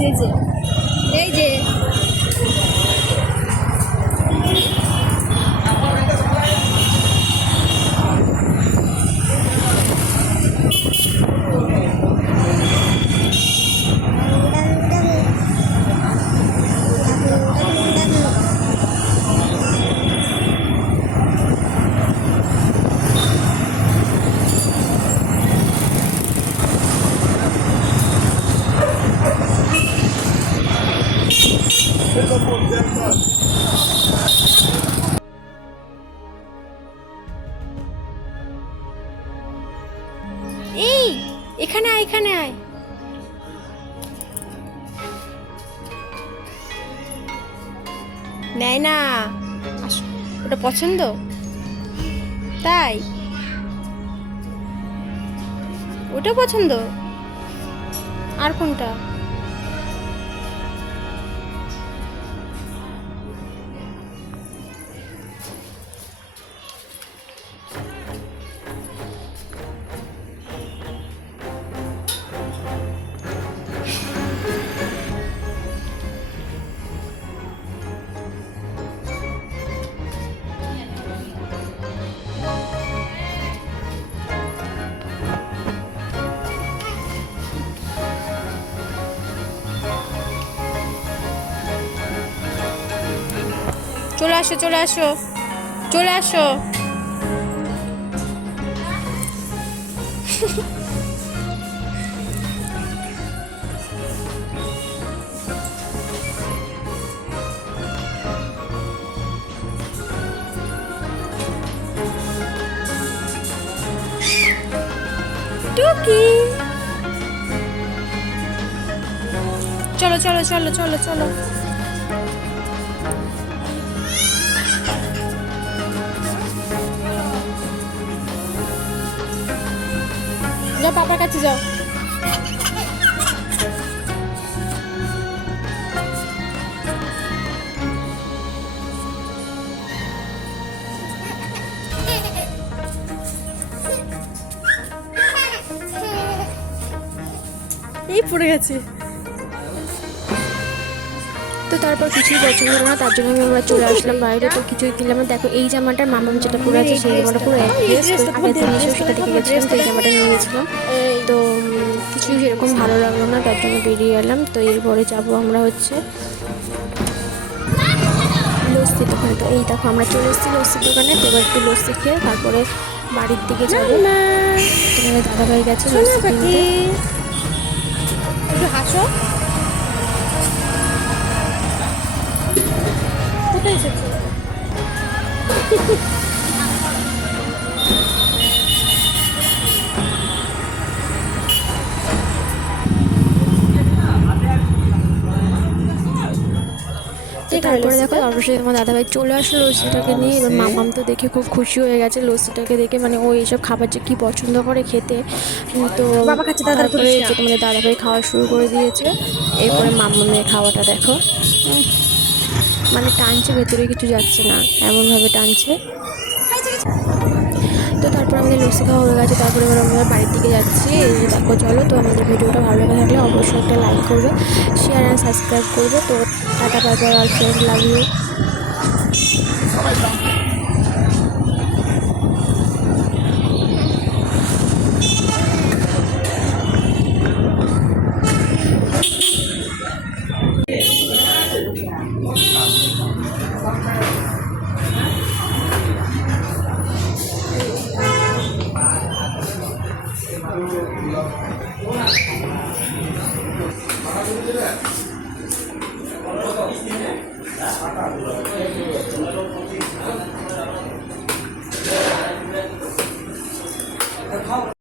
যে এই যে এই এখানে আয়, এখানে আয়। নেয় না, ওটা পছন্দ তাই? ওটা পছন্দ, আর কোনটা? চলে আসো, চলে আসো, চলে আসো। টুকি, চলো চলো চলো চলো চলো। যাও পাপার কাছে যাও। এই পড়ে গেছে। তো তারপর কিছুই পছন্দ হলো না, তার জন্য আমরা চলে আসলাম বাইরে। তো কিছুই কিনলাম না। দেখো এই জামাটার মামাম যেটা পরে আছে সেই জামাটা পুরো এক ড্রেস, তো আগের দিন এসেও সেটা দেখে গেছিলাম, তো এই জামাটা নিয়ে গেছিলাম। তো কিছুই সেরকম ভালো লাগলো না, তার জন্য বেরিয়ে এলাম। তো এরপরে যাবো আমরা হচ্ছে লস্যির দোকানে। তো এই দেখো আমরা চলে এসেছি লস্যির দোকানে। তো এবার একটু লস্যি খেয়ে তারপরে বাড়ির দিকে যাবো। তোমাদের দাদাভাই গেছে লস্যি কিনতে। একটু হাসো। কোথায় এসেছো? তারপরে দেখো অবশ্যই তোমার দাদাভাই চলে আসলো লস্যিটাকে নিয়ে। এবার মামাম তো দেখে খুব খুশি হয়ে গেছে লস্যিটাকে দেখে, মানে ও এইসব খাবার যে কী পছন্দ করে খেতে। তো তারপরে যে তোমাদের দাদাভাই খাওয়া শুরু করে দিয়েছে। এরপরে মামামের খাওয়াটা দেখো, মানে টানছে, ভেতরে কিছু যাচ্ছে না এমনভাবে টানছে। তো তারপর আমাদের লস্যি খাওয়া হয়ে গেছে। তারপরে এবার আমরা বাড়ির দিকে যাচ্ছি। এই যে দেখো, চলো। তো আমাদের ভিডিওটা ভালো লেগে থাকলে অবশ্যই একটা লাইক করবে, শেয়ার অ্যান্ড সাবস্ক্রাইব করবে। তো tata, bye bye, all friend, love you.